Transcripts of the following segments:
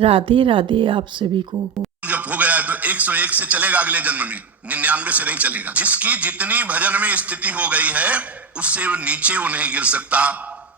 राधे राधे आप सभी को। जब हो गया तो 101 से चलेगा, अगले जन्म में 99 से नहीं चलेगा। जिसकी जितनी भजन में स्थिति हो गई है उससे वो नीचे वो नहीं गिर सकता।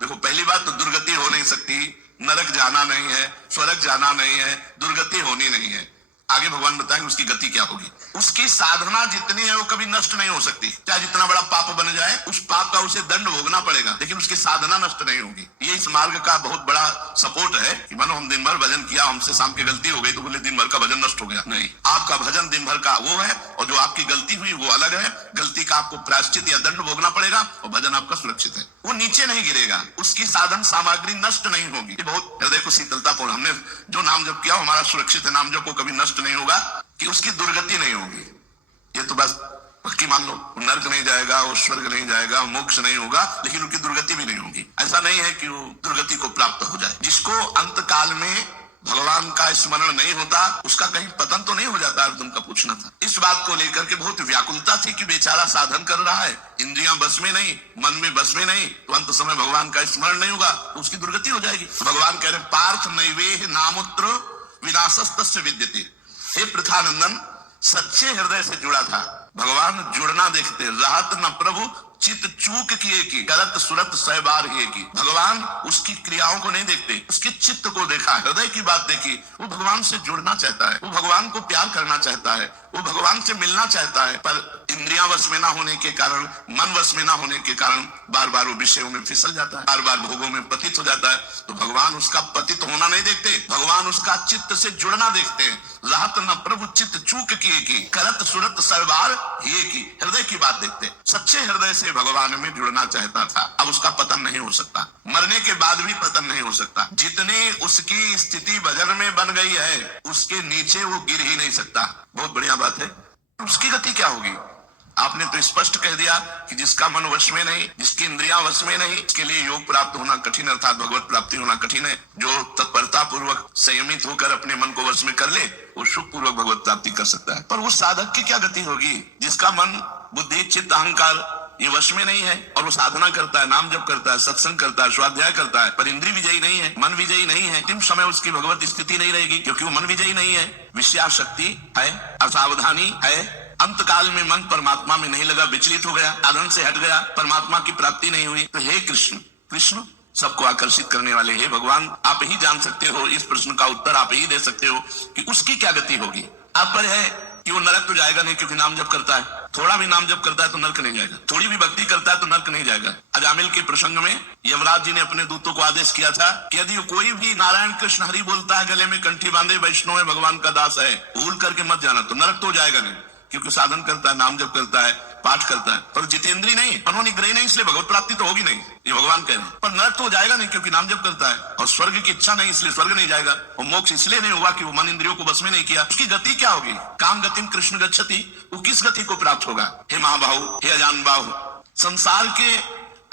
देखो, पहली बात तो दुर्गति हो नहीं सकती, नरक जाना नहीं है, स्वर्ग जाना नहीं है, दुर्गति होनी नहीं है। आगे भगवान बताएंगे उसकी गति क्या होगी। उसकी साधना जितनी है वो कभी नष्ट नहीं हो सकती। चाहे जितना बड़ा पाप बन जाए, उस पाप का उसे दंड भोगना पड़ेगा, लेकिन उसकी साधना नष्ट नहीं होगी। ये इस मार्ग का बहुत बड़ा सपोर्ट है कि मानो हम दिन भर भजन किया, हमसे शाम की गलती हो गई तो बोले दिन भर का भजन नष्ट हो गया। नहीं, आपका भजन दिन भर का वो है और जो आपकी गलती हुई वो अलग है। गलती का आपको प्रायश्चित या दंड भोगना पड़ेगा और भजन आपका सुरक्षित है, वो नीचे नहीं गिरेगा, उसकी साधन सामग्री नष्ट नहीं होगी। ये बहुत हृदय को शीतलता पूर्ण। हमने जो नाम जप किया हमारा सुरक्षित है, नाम जप को कभी नष्ट नहीं होगा, कि उसकी दुर्गति नहीं होगी। ये तो बस पक्की मान लो, नरक नहीं जाएगा, वो स्वर्ग नहीं जाएगा, मोक्ष नहीं होगा, लेकिन उनकी दुर्गति भी नहीं होगी। ऐसा नहीं है कि वो दुर्गति को प्राप्त हो जाए। जिसको अंत काल में भगवान का स्मरण नहीं होता उसका कहीं पतन तो नहीं हो जाता। अर्जुन का पूछना था, इस बात को लेकर के बहुत व्याकुलता थी कि बेचारा साधन कर रहा है, इंद्रियां बस में नहीं, मन में बस में नहीं, तो अंत समय भगवान का स्मरण नहीं होगा तो उसकी दुर्गति हो जाएगी। भगवान कह रहे पार्थ नैवेह नामुत्र विनाशस्तस्य विद्यते। हे पृथानंदन, सच्चे हृदय से जुड़ा था। भगवान जुड़ना देखते, रहत न प्रभु चित चूक किए की, गलत सुरत सह बार ही की। भगवान उसकी क्रियाओं को नहीं देखते, उसके चित्त को देखा, हृदय की बात देखी। वो भगवान से जुड़ना चाहता है, वो भगवान को प्यार करना चाहता है, वो भगवान से मिलना चाहता है, पर इंद्रियां वश में ना होने के कारण, मन वश में ना होने के कारण बार बार वो विषयों में फिसल जाता है, बार बार भोगों में पतित हो जाता है। तो भगवान उसका पतित होना नहीं देखते, भगवान उसका चित्त से जुड़ना देखते हैं। रहत न प्रभु चित्त चूक किए की, करत सुरत सरबार ही की। हृदय की बात देखते, सच्चे हृदय से भगवान में जुड़ना चाहता था। अब उसका पतन नहीं हो सकता, मरने के बाद भी पतन नहीं हो सकता। जितनी उसकी स्थिति भजन में बन गई है उसके नीचे वो गिर ही नहीं सकता। बहुत बढ़िया बात है। उसकी गति क्या होगी? आपने तो स्पष्ट कह दिया कि जिसका मन वश में नहीं, जिसकी इंद्रियां वश में नहीं, उसके लिए योग प्राप्त होना कठिन, अर्थात भगवत प्राप्ति होना कठिन है। जो तत्परता पूर्वक संयमित होकर अपने मन को वश में कर ले वो सुख पूर्वक भगवत प्राप्ति कर सकता है। पर उस साधक की क्या गति होगी जिसका मन, बुद्धि, चित्त, अहंकार ये वश में नहीं है और वो साधना करता है, नाम जप करता है, सत्संग करता है, स्वाध्याय करता है, पर इंद्रिय विजयी नहीं है, मन विजयी नहीं है। अंतिम समय उसकी भगवत स्थिति नहीं रहेगी, क्योंकि वो मन विजयी नहीं है, विषयाशक्ति है, असावधानी है। अंत काल में मन परमात्मा में नहीं लगा, विचलित हो गया, साधन से हट गया, परमात्मा की प्राप्ति नहीं हुई। तो हे कृष्ण, कृष्ण सबको आकर्षित करने वाले, हे भगवान, आप ही जान सकते हो, इस प्रश्न का उत्तर आप ही दे सकते हो कि उसकी क्या गति होगी। आप पर है कि वो नरक तो जाएगा नहीं, क्योंकि नाम जप करता है। थोड़ा भी नाम जप करता है तो नरक नहीं जाएगा, थोड़ी भी भक्ति करता है तो नरक नहीं जाएगा। अजामिल के प्रसंग में यमराज जी ने अपने दूतों को आदेश किया था कि यदि कोई भी नारायण कृष्ण हरि बोलता है, गले में कंठी बांधे, वैष्णव है, भगवान का दास है, भूल करके मत जाना, तो नरक तो जाएगा नहीं, क्योंकि साधन करता है, नाम जप करता है, पाठ करता है। पर जितेंद्री नहीं, मनोनिग्रही नहीं, इसलिए भगवत प्राप्ति तो होगी नहीं, ये भगवान कह रहे हैं। पर नरक तो जाएगा नहीं क्योंकि नाम जप करता है, और स्वर्ग की इच्छा नहीं इसलिए स्वर्ग नहीं जाएगा, और मोक्ष इसलिए नहीं होगा कि वो मन इंद्रियों को बस में नहीं किया। उसकी गति क्या होगी? काम गतिम कृष्ण गच्छति, वो किस गति को प्राप्त होगा? हे महाबाहु, हे अजान बाहु, संसार के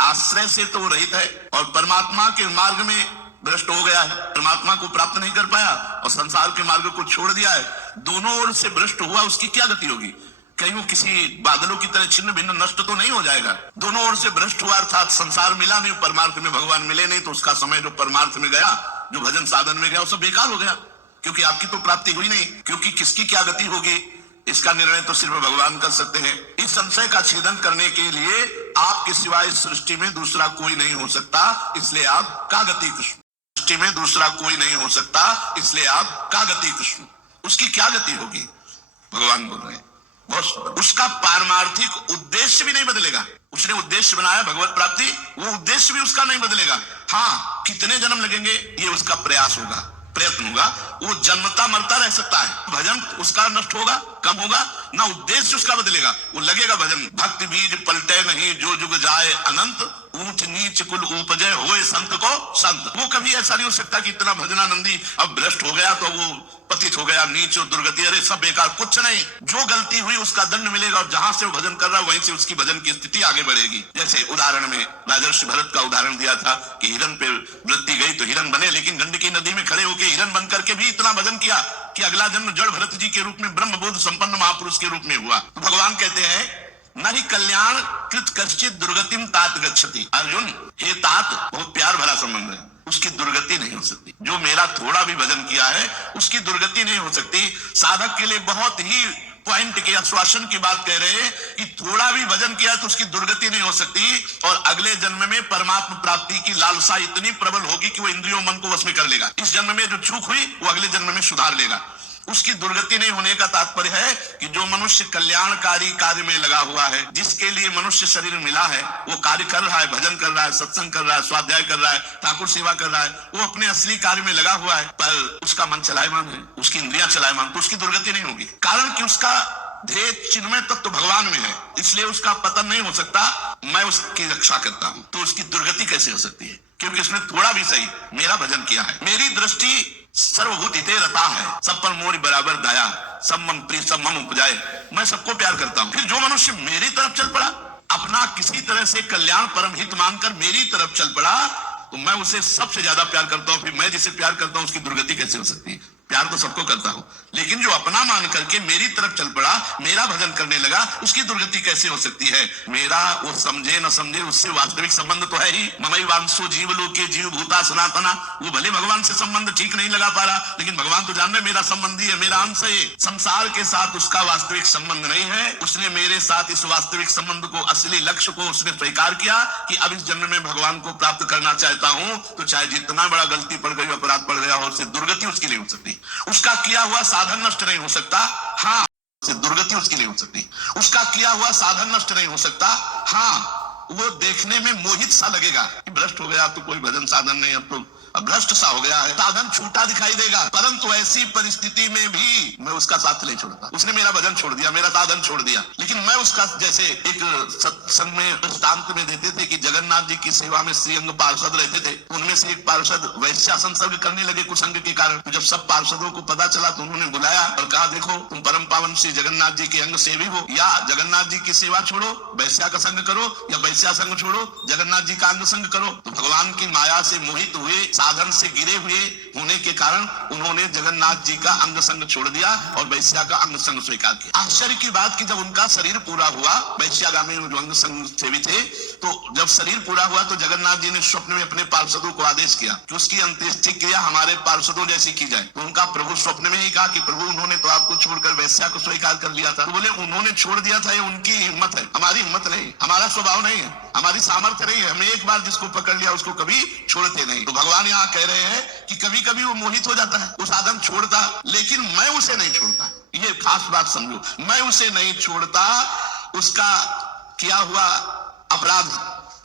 आश्रय से तो वो रहित है और परमात्मा के मार्ग में भ्रष्ट हो गया है, परमात्मा को प्राप्त नहीं कर पाया और संसार के मार्ग को छोड़ दिया है, दोनों ओर से भ्रष्ट हुआ। उसकी क्या गति होगी? कहीं वो किसी बादलों की तरह छिन्न भिन्न नष्ट तो नहीं हो जाएगा? दोनों ओर से भ्रष्ट हुआ, अर्थात संसार मिला नहीं, परमार्थ में भगवान मिले नहीं, तो उसका समय जो परमार्थ में गया, जो भजन साधन में गया, वो सब बेकार हो गया, क्योंकि आपकी तो प्राप्ति हुई नहीं। क्योंकि किसकी क्या गति होगी इसका निर्णय तो सिर्फ भगवान कर सकते हैं। इस संशय का छेदन करने के लिए आपके सिवाय इस सृष्टि में दूसरा कोई नहीं हो सकता, इसलिए आप का गति कृष्ण, सृष्टि में दूसरा कोई नहीं हो सकता, इसलिए आप का गति कृष्ण। उसकी क्या गति होगी? भगवान बोल रहे हैं बहुत। उसका पारमार्थिक उद्देश्य भी नहीं बदलेगा। उसने उद्देश्य बनाया भगवत प्राप्ति, वो उद्देश्य भी उसका नहीं बदलेगा। हाँ, कितने जन्म लगेंगे ये उसका प्रयास होगा, प्रयत्न होगा। वो जन्मता मरता रह सकता है, भजन उसका नष्ट होगा, कम होगा ना, उद्देश्य उसका बदलेगा। वो लगेगा भजन। भक्ति बीज पलटे नहीं, जो जुग जाए अनंत, ऊंच नीच कुल उपजय होए संत को संत। वो कभी ऐसा नहीं हो सकता कि इतना भजनानंदी अब भ्रष्ट हो गया तो वो पतित हो गया, नीच और दुर्गति, अरे सब बेकार, कुछ नहीं। जो गलती हुई उसका दंड मिलेगा, और जहां से वो भजन कर रहा है वहीं से उसकी भजन की स्थिति आगे बढ़ेगी। जैसे उदाहरण में राजर्षि भरत का उदाहरण दिया था कि हिरन पे वृत्ति गई तो हिरन बने, लेकिन गंडकी नदी में खड़े होकर हिरन बन करके भी इतना भजन किया कि अगला जन्म जड़ भरत जी के रूप में ब्रह्म बोध संपन्न महापुरुष के रूप में हुआ। तो भगवान कहते हैं नहीं कल्याण कृत कश्चित दुर्गतिम तात गच्छति। अर्जुन, हे तात, बहुत प्यार भरा संबंध है। उसकी दुर्गति नहीं हो सकती। जो मेरा थोड़ा भी भजन किया है उसकी दुर्गति नहीं हो सकती। साधक के लिए बहुत ही पॉइंट के आश्वासन की बात कह रहे हैं कि थोड़ा भी भजन किया तो उसकी दुर्गति नहीं हो सकती और अगले जन्म में परमात्मा प्राप्ति की लालसा इतनी प्रबल होगी कि वो इंद्रियों मन को वश में कर लेगा। इस जन्म में जो चूक हुई वो अगले जन्म में सुधार लेगा। उसकी दुर्गति नहीं होने का तात्पर्य है कि जो मनुष्य कल्याणकारी कार्य में लगा हुआ है, जिसके लिए मनुष्य शरीर मिला है, वो कार्य कर रहा है, भजन कर रहा है, सत्संग कर रहा है, स्वाध्याय कर रहा है, ठाकुर सेवा कर रहा है, वो अपने असली कार्य में लगा हुआ है, पर उसका मन चलायमान है, उसकी इंद्रियां चलायमान, तो उसकी दुर्गति नहीं होगी। कारण कि उसका ध्येय चिन्मय तत्व तो भगवान में है, इसलिए उसका पतन नहीं हो सकता। मैं उसकी रक्षा करता हूं, तो उसकी दुर्गति कैसे हो सकती है? क्योंकि उसने थोड़ा भी सही मेरा भजन किया है। मेरी दृष्टि सर्वभूत हिते रता है, सब पर मोरी बराबर दया, सब मम प्रिय सब मम उपजाए। मैं सबको प्यार करता हूं। फिर जो मनुष्य मेरी तरफ चल पड़ा, अपना किसी तरह से कल्याण परम हित मानकर मेरी तरफ चल पड़ा, तो मैं उसे सबसे ज्यादा प्यार करता हूं। फिर मैं जिसे प्यार करता हूं उसकी दुर्गति कैसे हो सकती है? प्यार तो सबको करता हूं, लेकिन जो अपना मान करके मेरी तरफ चल पड़ा, मेरा भजन करने लगा, उसकी दुर्गति कैसे हो सकती है? मेरा वो समझे न समझे उससे वास्तविक संबंध तो है ही। ममई वांसो जीव लोके जीव भूता सनातना। वो भले भगवान से संबंध ठीक नहीं लगा पा रहा, लेकिन भगवान तो जान रहे मेरा संबंधी है, मेरा अंश है। संसार के साथ उसका वास्तविक संबंध नहीं है। उसने मेरे साथ इस वास्तविक संबंध को, असली लक्ष्य को उसने स्वीकार किया कि अब इस जन्म में भगवान को प्राप्त करना चाहता हूं, तो चाहे जितना बड़ा गलती पड़ गई, अपराध पड़ गया हो, उससे दुर्गति उसकी नहीं हो सकती। उसका किया हुआ साधन नष्ट नहीं हो सकता। हाँ, दुर्गति उसकी नहीं हो सकती। उसका किया हुआ साधन नष्ट नहीं हो सकता। हाँ, वो देखने में मोहित सा लगेगा कि भ्रष्ट हो गया, तो कोई भजन साधन नहीं, अब तो भ्रष्ट सा हो गया है, साधन छूटा दिखाई देगा। परंतु ऐसी परिस्थिति में भी मैं उसका साथ नहीं छोड़ता। उसने मेरा भजन छोड़ दिया, मेरा साधन छोड़ दिया, लेकिन मैं उसका, जैसे एक सत्संग में दृष्टांत में देते थे कि जगन्नाथ जी की सेवा में श्रीअंग पार्षद रहते थे, उनमें से एक पार्षद वैश्यासन सर्ग करने लगे कुसंग के कारण। तो जब सब पार्षदों को पता चला तो उन्होंने बुलाया और कहा, देखो तुम परम पावन श्री जगन्नाथ जी के अंग सेवी हो, या जगन्नाथ जी की सेवा छोड़ो, वैश्या का संग करो, या वैश्या संग छोड़ो, जगन्नाथ जी का अंग संग करो। तो भगवान की माया से मोहित हुए, साधन से गिरे हुए होने के कारण उन्होंने जगन्नाथ जी का अंग संग छोड़ दिया और वैश्या का अंग संग स्वीकार किया। आश्चर्य की बात कि जब उनका शरीर पूरा हुआ, वैश्यागामी जो अंग संग सेवी थे, तो जब शरीर पूरा हुआ तो जगन्नाथ जी ने स्वप्न में अपने पार्षदों को आदेश किया कि उसकी अंत्येष्टि क्रिया हमारे पार्षदों जैसी की जाए। तो उनका प्रभु स्वप्न में ही कहा कि प्रभु उन्होंने तो आपको छोड़कर वैश्या को स्वीकार कर लिया था। तो बोले उन्होंने छोड़ दिया था, ये उनकी हिम्मत है, हमारी हिम्मत नहीं, हमारा स्वभाव नहीं है, हमारी सामर्थ्य नहीं है। हमने एक बार जिसको पकड़ लिया उसको कभी छोड़ते नहीं। तो भगवान यहाँ कह रहे हैं कि कभी कभी वो मोहित हो जाता है, वो साधन छोड़ता, लेकिन मैं उसे नहीं छोड़ता। ये खास बात समझो, मैं उसे नहीं छोड़ता। उसका किया हुआ अपराध,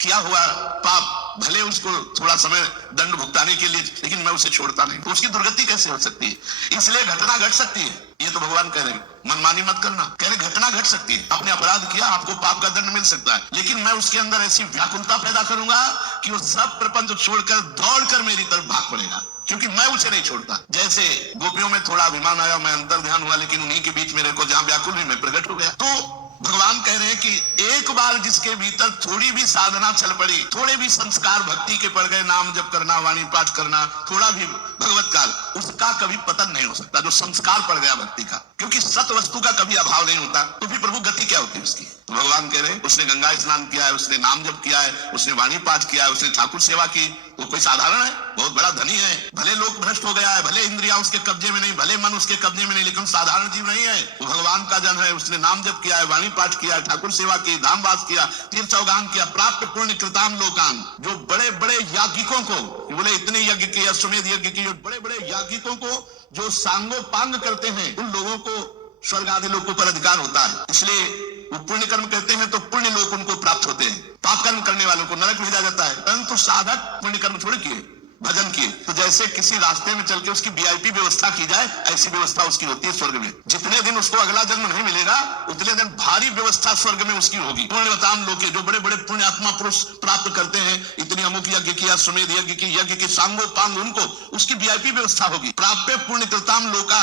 किया हुआ पाप, भले उसको थोड़ा समय दंड भुगताने के लिए, लेकिन मैं उसे छोड़ता नहीं। तो उसकी दुर्गति कैसे हो सकती है? इसलिए घटना घट सकती है। ये तो भगवान कह रहे हैं, मनमानी मत करना, कह रहे घटना घट सकती है। आपने अपराध किया, आपको पाप का दंड मिल सकता है, लेकिन मैं उसके अंदर ऐसी व्याकुलता पैदा करूंगा कि वो सब प्रपंच छोड़कर दौड़कर मेरी तरफ भाग पड़ेगा, क्योंकि मैं उसे नहीं छोड़ता। जैसे गोपियों में थोड़ा अभिमान आया, मैं अंतर ध्यान हुआ, लेकिन उन्हीं के बीच मेरे को जहां व्याकुल हुई मैं प्रकट हो गया। तो भगवान कह रहे हैं कि एक बार जिसके भीतर थोड़ी भी साधना चल पड़ी, थोड़े भी संस्कार भक्ति के पड़ गए, नाम जप करना, वाणी पाठ करना, थोड़ा भी भगवत काल, उसका कभी पतन नहीं हो सकता। जो संस्कार पड़ गया भक्ति का, क्योंकि सत वस्तु का कभी अभाव नहीं होता, तो फिर प्रभु गति क्या होती है उसकी? तो भगवान कह रहे हैं उसने गंगा स्नान किया है, उसने नाम जप किया है, उसने वाणी पाठ किया है, उसने ठाकुर सेवा की, वो कोई साधारण है? बहुत बड़ा धनी है। भले लोग भ्रष्ट हो गया है, भले इंद्रियां उसके कब्जे में नहीं, भले मन उसके कब्जे में नहीं, लेकिन साधारण जीव नहीं है। वो भगवान का जन है, उसने नाम जप किया है, वाणी पाठ किया है, ठाकुर सेवा की, धामवास किया, तीर्थ अवगान किया, प्राप्त पुण्य कृतान लोकान। जो बड़े बड़े याज्ञिकों को, बोले इतने यज्ञ किए, अश्वमेध यज्ञ किए, बड़े बड़े याज्ञिकों को जो सांगो पांग करते हैं, उन लोगों को स्वर्ग आदि लोगों पर अधिकार होता है। इसलिए वो पुण्य कर्म करते हैं तो पुण्य लोग उनको प्राप्त होते हैं, पाप कर्म करने वालों को नरक भेजा जाता है। परंतु साधक पुण्य कर्म थोड़े किए, भजन किए, तो जैसे किसी रास्ते में चल के उसकी वीआईपी व्यवस्था की जाए, ऐसी व्यवस्था उसकी होती है स्वर्ग में। जितने दिन उसको अगला जन्म नहीं मिलेगा, उतने दिन भारी व्यवस्था स्वर्ग में उसकी होगी। पुण्यवताम लोग जो बड़े बड़े पुण्यात्मा पुरुष प्राप्त करते हैं, इतनी अमुक यज्ञ किया, अश्वमेध यज्ञ की, सांगो पांग, उनको उसकी वीआईपी व्यवस्था होगी। प्राप्य पुण्य कृताम लोका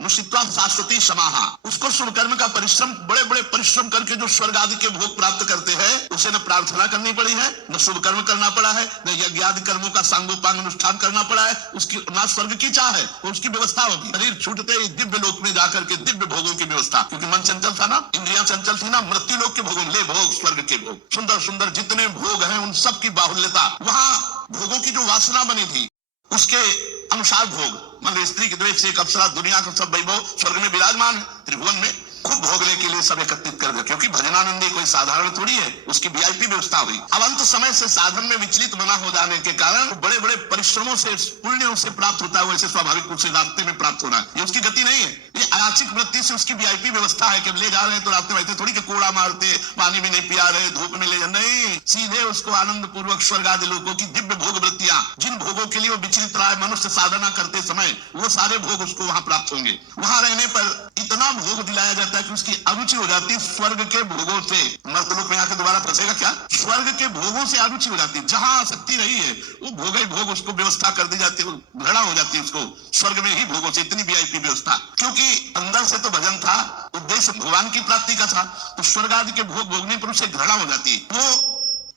नुषित्वा शाश्वती समाहा, उसको शुभ कर्म का परिश्रम, बड़े बड़े परिश्रम करके जो स्वर्ग आदि के भोग प्राप्त करते हैं, उसे न प्रार्थना करनी पड़ी है, न शुभ कर्म करना पड़ा है, न यज्ञ आदि कर्मों का सांगोपांग अनुष्ठान करना पड़ा है, उसकी ना स्वर्ग की चाह है, तो उसकी व्यवस्था होगी। शरीर छूटते ही दिव्य लोक में जाकर के दिव्य भोगों की व्यवस्था, क्योंकि मन चंचल था ना, इंद्रियां चंचल थी ना, मृत्यु लोक के भोगों, ले भोग स्वर्ग के भोग, सुंदर सुंदर जितने भोग हैं उन सब की बाहुल्यता, वहां भोगों की जो वासना बनी थी उसके अनुसार भोग, मान लो स्त्री के द्वेष से एक अप्सरा, दुनिया का सब वैभव स्वर्ग में विराजमान है, त्रिभुवन में खूब भोगने के लिए सब एकत्रित कर दे, क्योंकि भजनानंदी कोई साधारण थोड़ी है, उसकी वीआईपी व्यवस्था हुई। अब अंत समय से साधन में विचलित बना हो जाने के कारण बड़े बड़े परिश्रमों से, पुण्यों से प्राप्त होता है, वैसे स्वाभाविक रूप से रास्ते में प्राप्त होना है, ये उसकी गति नहीं है, ये अयाचिक वृत्ति से उसकी वीआईपी व्यवस्था है कि ले जा रहे हैं तो रास्ते में थोड़ी के कोड़ा मारते, पानी भी नहीं पिया रहे, धूप में ले जा, नहीं, सीधे उसको आनंद पूर्वक स्वर्ग आदि लोगों की दिव्य भोग वृत्तियां, जिन भोगों के लिए वो विचलित रहा है मनुष्य साधना करते समय, वो सारे भोग उसको वहां प्राप्त होंगे। वहां रहने पर इतना भोग दिलाया जाता है कि उसकी अरुचि हो जाती है स्वर्ग के भोगों से। मर्तलोक में आके दोबारा फंसेगा क्या? स्वर्ग के भोगों से अरुचि हो जाती है, जहां आसक्ति रही है वो भोग ही भोग उसको व्यवस्था कर दी जाती है, घृणा हो जाती है उसको स्वर्ग में ही भोगों से, इतनी वीआईपी व्यवस्था। क्योंकि अंदर से तो भजन था, उद्देश्य भगवान की प्राप्ति का था, तो स्वर्ग आदि के भोग भोगने पर उसे घृणा हो जाती है। वो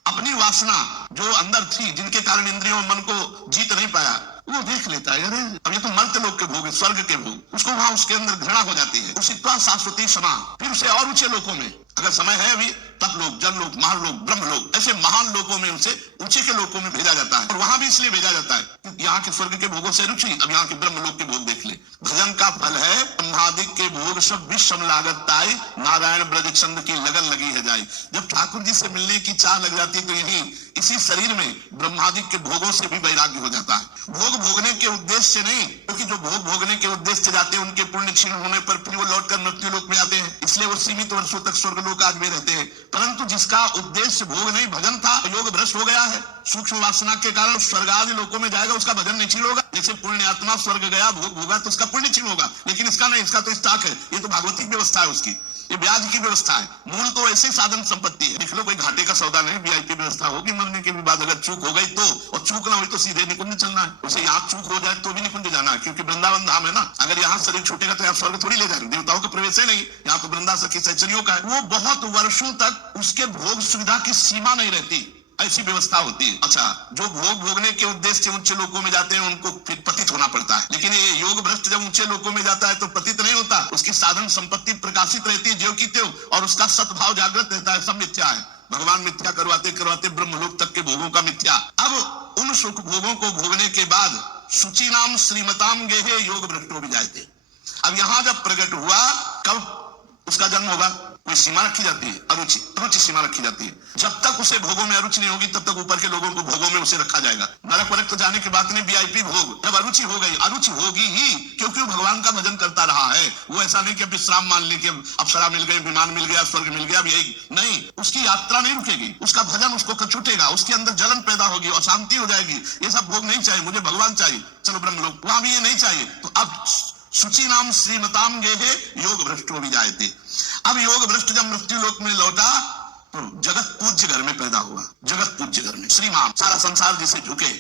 अपनी वासना जो अंदर थी, जिनके कारण इंद्रियों मन को जीत नहीं पाया, वो देख लेता है, अरे अब ये तो मर्त्य लोक के भोग है, स्वर्ग के भोग, उसको वहां उसके अंदर घृणा हो जाती है। उसित्वा शाश्वती समा, फिर उसे और ऊंचे लोकों में, अगर समय है अभी, तप लोक, जन लोक, महालोक, ब्रह्म लोक, ऐसे महान लोकों में उसे ऊंचे के लोकों में भेजा जाता है। और वहां भी इसलिए भेजा जाता है कि यहाँ के स्वर्ग के भोगों से रुचि, अब यहाँ के ब्रह्म लोक के भोग देख ले। भजन का फल है ब्रह्मादिक के भोग सब विश्व लागत ताई, नारायण ब्रज चंद की लगन लगी है जाए। जब ठाकुर जी से मिलने की चाह लग जाती है तो यही इसी शरीर में ब्रह्मादिक के भोगों से भी वैराग्य हो जाता है। भोग भोगने के उद्देश्य से नहीं, क्योंकि जो भोग भोगने के उद्देश्य से जाते हैं उनके पुण्य क्षीण होने पर फिर वो लौटकर मृत्यु लोक में आते हैं, इसलिए वो सीमित वर्षों तक स्वर्ग लोक आदि में रहते हैं। परंतु जिसका उद्देश्य भोग नहीं भजन था, योग भ्रष्ट हो गया है, सूक्ष्म वासना के कारण स्वर्ग आदि लोकों में जाएगा, उसका भजन नहीं क्षीण होगा। जैसे पुण्य आत्मा स्वर्ग गया, भोग भोगा तो उसका पुण्य क्षीण होगा, लेकिन इसका नहीं, इसका तो स्टॉक है, ये तो भागवतिक व्यवस्था है उसकी, ये ब्याज की व्यवस्था है। मूल तो ऐसे साधन संपत्ति है, देख लो कोई घाटे का सौदा नहीं, वीआईपी व्यवस्था होगी। मरने के भी बाद अगर चूक हो गई तो, और चूक ना हुई तो सीधे निकुंज चलना है। उसे यहाँ चूक हो जाए तो भी निकुंज जाना है, क्योंकि वृंदावन धाम है ना। अगर यहाँ शरीर छूटेगा तो यहाँ स्वर्ग थोड़ी ले जाएंगे, देवताओं का प्रवेश है नहीं, यहाँ तो वृंदा सखी सहचरियों का है। वो बहुत वर्षों तक उसके भोग सुविधा की सीमा नहीं रहती, ऐसी व्यवस्था होती है। अच्छा, जो भोग भोगने के उद्देश्य से ऊंचे लोकों में जाते हैं उनको फिर पतित होना पड़ता है, लेकिन ये योग भ्रष्ट जब ऊंचे लोकों में जाता है तो पतित नहीं होता, उसकी साधन संपत्ति प्रकाशित रहती है ज्यों की त्यों, और उसका सद्भाव जागृत रहता है। सब मिथ्या है, भगवान मिथ्या करवाते करवाते ब्रह्मलोक तक के भोगों का मिथ्या। अब उन सुख भोगों को भोगने के बाद शुचि नाम श्रीमताम गेहे योग भ्रष्टो भी जाते। अब यहाँ जब प्रकट हुआ, कब उसका जन्म होगा, कोई सीमा रखी जाती है, अरुचि, अरुचि सीमा रखी जाती है। जब तक उसे भोगों में अरुचि नहीं होगी तब तक ऊपर के लोगों को भोगों में उसे रखा जाएगा। नरक वरक तो जाने की बात नहीं, वीआईपी भोग। जब अरुचि हो गई, अरुचि होगी ही, क्योंकि वो भगवान का भजन करता रहा है। वो ऐसा नहीं कि विश्राम मान ली कि अप्सरा मिल गई, विमान मिल गया, स्वर्ग मिल गया, यही नहीं, उसकी यात्रा नहीं रुकेगी, उसका भजन उसको छूटेगा, उसके अंदर जलन पैदा होगी, अशांति हो जाएगी। ये सब भोग नहीं चाहिए, मुझे भगवान चाहिए, चलो ब्रह्म लोक, वहां भी ये नहीं चाहिए। तो अब शुचि नाम श्रीमताम गेहे योग भ्रष्टो भी जायते। अब योग भ्रष्ट जब मृत्यु लोक में लौटा तो जगत पूज्य घर में पैदा हुआ, जगत पूज्य घर में श्रीमान, सारा संसार जिसे झुके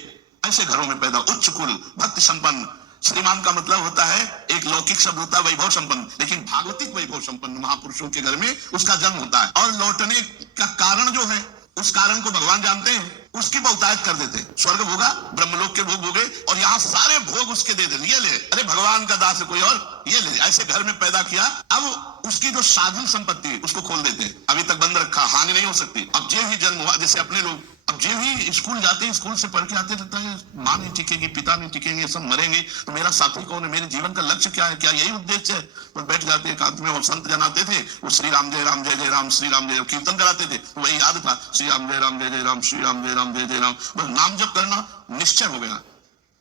ऐसे घरों में पैदा, उच्च कुल, भक्ति संपन्न। श्रीमान का मतलब होता है, एक लौकिक शब्द होता है वैभव संपन्न, लेकिन भागवतिक वैभव संपन्न महापुरुषों के घर में उसका जन्म होता है। और लौटने का कारण जो है, उस कारण को भगवान जानते हैं, उसकी बहुतायत कर देते। स्वर्ग भोगा, ब्रह्मलोक के भोग भोगे, और यहाँ सारे भोग उसके दे दे, ये ले, अरे भगवान का दास है कोई और, ये ले, ऐसे घर में पैदा किया। अब उसकी जो साधन संपत्ति उसको खोल देते, अभी तक बंद रखा, हानि नहीं हो सकती। अब जो भी जन्म हुआ, जैसे अपने लोग अब जो भी स्कूल जाते हैं, स्कूल से पढ़ के आते रहता है, माँ नहीं टिकेगी, पिता नहीं टिकेंगे, सब मरेंगे, तो मेरा साथी कौन है, मेरे जीवन का लक्ष्य क्या है, क्या यही उद्देश्य है। तो बैठ जाते एकांत में, और संत जन आते थे, वो श्री राम जय राम, जय जय राम, श्री राम जय, कीर्तन कराते थे, तो वही याद था, श्री राम जय राम, जय जय राम, श्री राम जय राम, जय जय राम, बस नाम जप करना निश्चय हो गया।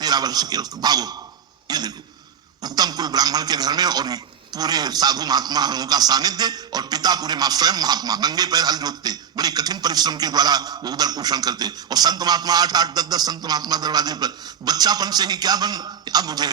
13 वर्ष के उसको भागो, ये देखो उत्तम कुल ब्राह्मण के घर में, और पूरे साधु महात्माओं का सानिध्य, और पिता पूरे स्वयं महात्मा नंगे पैर हल जोतते, बड़ी कठिन परिश्रम के द्वारा वो उदर पोषण करते। और संत महात्मा 8-8, 10-10 संत महात्मा दरवाजे पर, बच्चापन से ही क्या बन, अब मुझे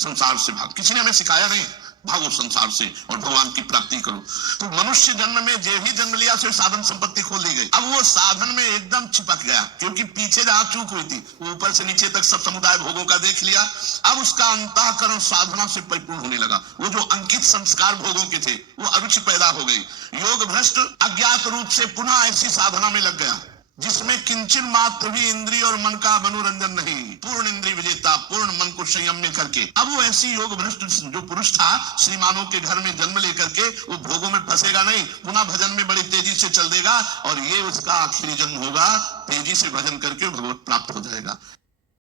संसार से भाग, किसी ने हमें सिखाया नहीं, भागो संसार से और भगवान की प्राप्ति करो। तो मनुष्य जन्म में जो ही जन्म लिया से साधन संपत्ति खोल दी गई। अब वो साधन में एकदम चिपक गया, क्योंकि पीछे जहां चूक हुई थी, ऊपर से नीचे तक सब समुदाय भोगों का देख लिया, अब उसका अंतःकरण साधना से परिपूर्ण होने लगा। वो जो अंकित संस्कार भोगों के थे वो अरुचि पैदा हो गई। योग भ्रष्ट अज्ञात रूप से पुनः ऐसी साधना में लग गया जिसमें किंचन मात्र भी इंद्रिय और मन का मनोरंजन नहीं, पूर्ण इंद्रिय विजेता, पूर्ण मन को संयम में करके। अब वो ऐसी योग भ्रष्ट जो पुरुष था, श्रीमानों के घर में जन्म लेकर के वो भोगों में फंसेगा नहीं, पुनः भजन में बड़ी तेजी से चल देगा और ये उसका आखिरी जन्म होगा, तेजी से भजन करके भगवत प्राप्त हो जाएगा।